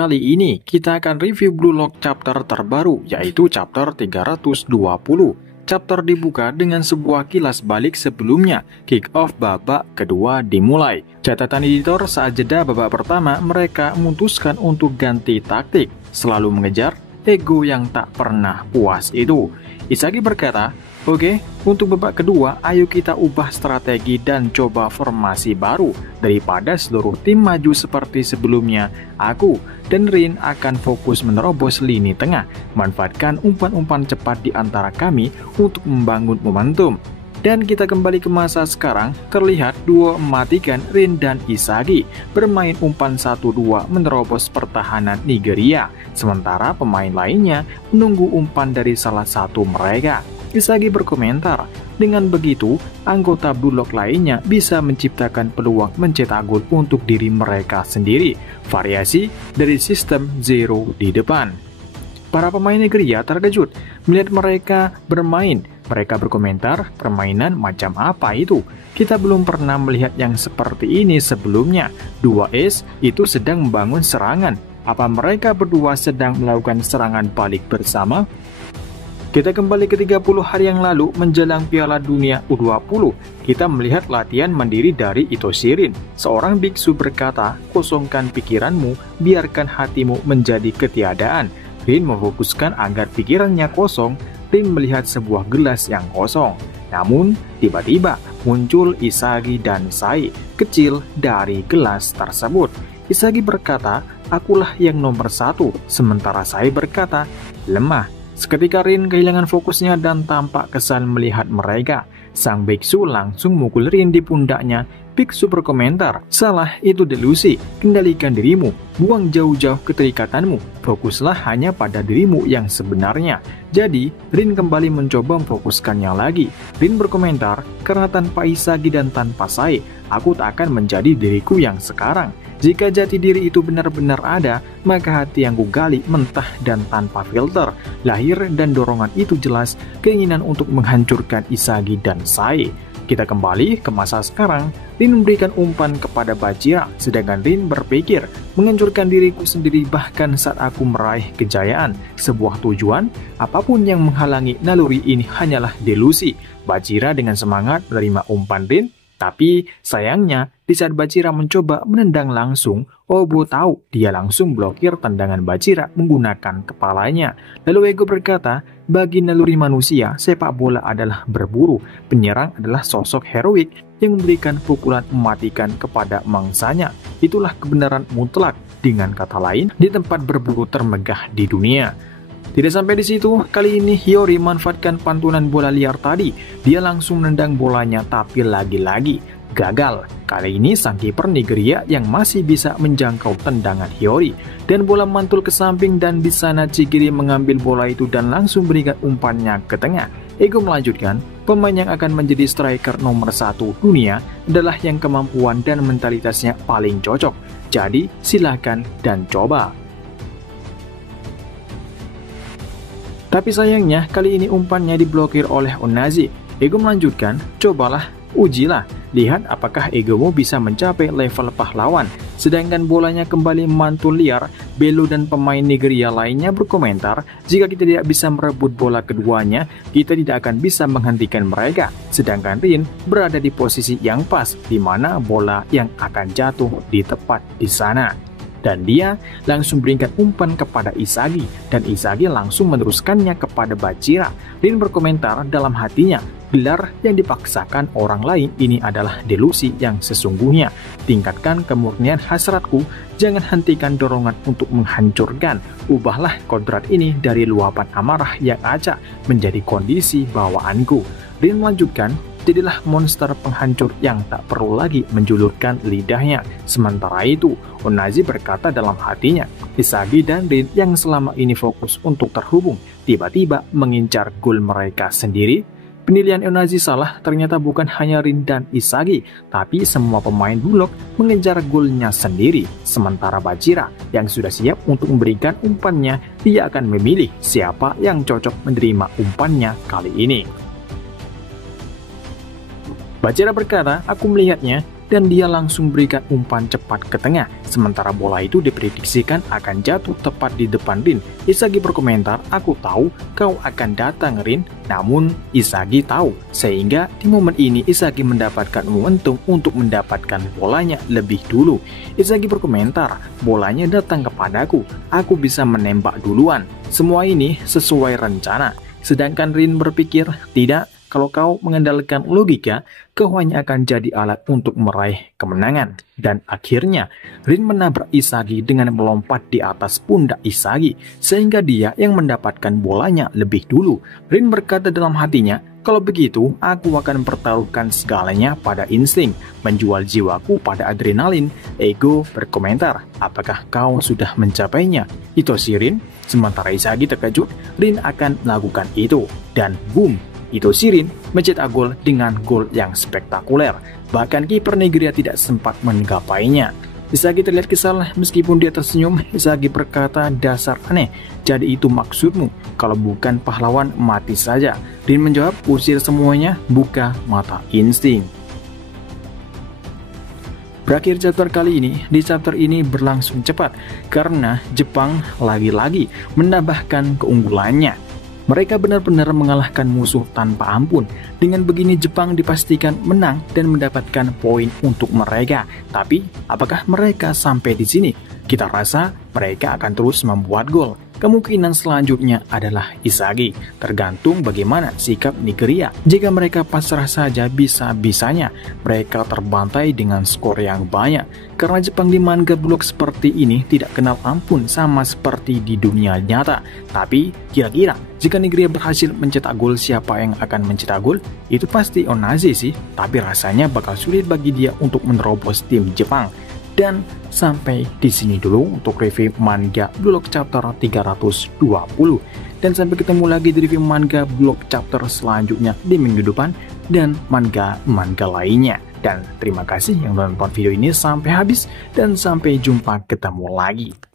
Kali ini kita akan review Blue Lock chapter terbaru, yaitu chapter 320. Chapter dibuka dengan sebuah kilas balik sebelumnya, kick off babak kedua dimulai. Catatan editor, saat jeda babak pertama, mereka memutuskan untuk ganti taktik, selalu mengejar ego yang tak pernah puas itu. Isagi berkata, "Oke, untuk babak kedua, ayo kita ubah strategi dan coba formasi baru. Daripada seluruh tim maju seperti sebelumnya, aku dan Rin akan fokus menerobos lini tengah, manfaatkan umpan-umpan cepat di antara kami untuk membangun momentum." Dan kita kembali ke masa sekarang, terlihat duo mematikan Rin dan Isagi bermain umpan 1-2 menerobos pertahanan Nigeria, sementara pemain lainnya menunggu umpan dari salah satu mereka. Isagi berkomentar, dengan begitu, anggota Blue Lock lainnya bisa menciptakan peluang mencetak gol untuk diri mereka sendiri, variasi dari sistem zero di depan. Para pemain Nigeria terkejut melihat mereka bermain. Mereka berkomentar, permainan macam apa itu? Kita belum pernah melihat yang seperti ini sebelumnya. Dua ace itu sedang membangun serangan. Apa mereka berdua sedang melakukan serangan balik bersama? Kita kembali ke 30 hari yang lalu menjelang Piala Dunia U20. Kita melihat latihan mandiri dari Ito Shirin. Seorang biksu berkata, kosongkan pikiranmu, biarkan hatimu menjadi ketiadaan. Rin memfokuskan agar pikirannya kosong. Rin melihat sebuah gelas yang kosong. Namun, tiba-tiba muncul Isagi dan Sai kecil dari gelas tersebut. Isagi berkata, akulah yang nomor 1. Sementara Sai berkata, lemah. Seketika Rin kehilangan fokusnya dan tampak kesal melihat mereka. Sang biksu langsung mukul Rin di pundaknya. Biksu berkomentar, salah itu delusi, kendalikan dirimu, buang jauh-jauh keterikatanmu, fokuslah hanya pada dirimu yang sebenarnya. Jadi, Rin kembali mencoba memfokuskannya lagi. Rin berkomentar, karena tanpa Isagi dan tanpa Sai, aku tak akan menjadi diriku yang sekarang. Jika jati diri itu benar-benar ada, maka hati yang kugali mentah dan tanpa filter. Lahir dan dorongan itu jelas, keinginan untuk menghancurkan Isagi dan Sai. Kita kembali ke masa sekarang. Rin memberikan umpan kepada Bachira, sedangkan Rin berpikir, menghancurkan diriku sendiri bahkan saat aku meraih kejayaan. Sebuah tujuan, apapun yang menghalangi naluri ini hanyalah delusi. Bachira dengan semangat menerima umpan Rin, tapi sayangnya di saat Bachira mencoba menendang langsung, Obo tahu dia langsung blokir tendangan Bachira menggunakan kepalanya. Lalu Ego berkata, bagi naluri manusia, sepak bola adalah berburu. Penyerang adalah sosok heroik yang memberikan pukulan mematikan kepada mangsanya. Itulah kebenaran mutlak. Dengan kata lain, di tempat berburu termegah di dunia. Tidak sampai di situ, kali ini Hiyori manfaatkan pantulan bola liar tadi. Dia langsung menendang bolanya, tapi lagi-lagi gagal. Kali ini sang kiper Nigeria yang masih bisa menjangkau tendangan Hiyori. Dan bola mantul ke samping dan di sana Chigiri mengambil bola itu dan langsung berikan umpannya ke tengah. Ego melanjutkan, pemain yang akan menjadi striker nomor 1 dunia adalah yang kemampuan dan mentalitasnya paling cocok. Jadi silakan dan coba. Tapi sayangnya kali ini umpannya diblokir oleh Onazi. Ego melanjutkan, cobalah, ujilah, lihat apakah egomu bisa mencapai level pahlawan. Sedangkan bolanya kembali mantul liar. Belo dan pemain Nigeria lainnya berkomentar, jika kita tidak bisa merebut bola keduanya, kita tidak akan bisa menghentikan mereka. Sedangkan Rin berada di posisi yang pas, di mana bola yang akan jatuh di tepat di sana. Dan dia langsung berikan umpan kepada Isagi, dan Isagi langsung meneruskannya kepada Bachira. Rin berkomentar dalam hatinya, gelar yang dipaksakan orang lain ini adalah delusi yang sesungguhnya. Tingkatkan kemurnian hasratku, jangan hentikan dorongan untuk menghancurkan. Ubahlah kodrat ini dari luapan amarah yang acak menjadi kondisi bawaanku. Rin melanjutkan, jadilah monster penghancur yang tak perlu lagi menjulurkan lidahnya. Sementara itu, Onazi berkata dalam hatinya, Isagi dan Rin yang selama ini fokus untuk terhubung, tiba-tiba mengincar gol mereka sendiri. Penilaian Onazi salah, ternyata bukan hanya Rin dan Isagi, tapi semua pemain Blue Lock mengejar golnya sendiri. Sementara Bachira yang sudah siap untuk memberikan umpannya, dia akan memilih siapa yang cocok menerima umpannya kali ini. Bachira berkata, aku melihatnya, dan dia langsung berikan umpan cepat ke tengah. Sementara bola itu diprediksikan akan jatuh tepat di depan Rin. Isagi berkomentar, "Aku tahu kau akan datang, Rin." Namun Isagi tahu, sehingga di momen ini Isagi mendapatkan momentum untuk mendapatkan bolanya lebih dulu. Isagi berkomentar, "Bolanya datang kepadaku, aku bisa menembak duluan. Semua ini sesuai rencana." Sedangkan Rin berpikir, "Tidak, kalau kau mengandalkan logika, kau hanya akan jadi alat untuk meraih kemenangan." Dan akhirnya, Rin menabrak Isagi dengan melompat di atas pundak Isagi, sehingga dia yang mendapatkan bolanya lebih dulu. Rin berkata dalam hatinya, "Kalau begitu, aku akan mempertaruhkan segalanya pada insting, menjual jiwaku pada adrenalin." Ego berkomentar, "Apakah kau sudah mencapainya?" Itu si Rin. Sementara Isagi terkejut, Rin akan melakukan itu. Dan boom, itu Rin mencetak gol dengan gol yang spektakuler. Bahkan kiper Nigeria tidak sempat menggapainya. Isagi terlihat kesal meskipun dia tersenyum. Isagi berkata, "Dasar aneh, jadi itu maksudmu? Kalau bukan pahlawan, mati saja." Rin menjawab, "Usir semuanya, buka mata insting." Berakhir chapter kali ini, di chapter ini berlangsung cepat karena Jepang lagi-lagi menambahkan keunggulannya. Mereka benar-benar mengalahkan musuh tanpa ampun. Dengan begini Jepang dipastikan menang dan mendapatkan poin untuk mereka. Tapi apakah mereka sampai di sini? Kita rasa mereka akan terus membuat gol. Kemungkinan selanjutnya adalah Isagi, tergantung bagaimana sikap Nigeria. Jika mereka pasrah saja, bisa-bisanya mereka terbantai dengan skor yang banyak. Karena Jepang di manga blok seperti ini tidak kenal ampun sama seperti di dunia nyata. Tapi kira-kira jika Nigeria berhasil mencetak gol, siapa yang akan mencetak gol? Itu pasti Onaze sih, tapi rasanya bakal sulit bagi dia untuk menerobos tim Jepang. Dan sampai di sini dulu untuk review manga Blue Lock chapter 320. Dan sampai ketemu lagi di review manga Blue Lock chapter selanjutnya di minggu depan dan manga lainnya. Dan terima kasih yang nonton video ini sampai habis dan sampai jumpa ketemu lagi.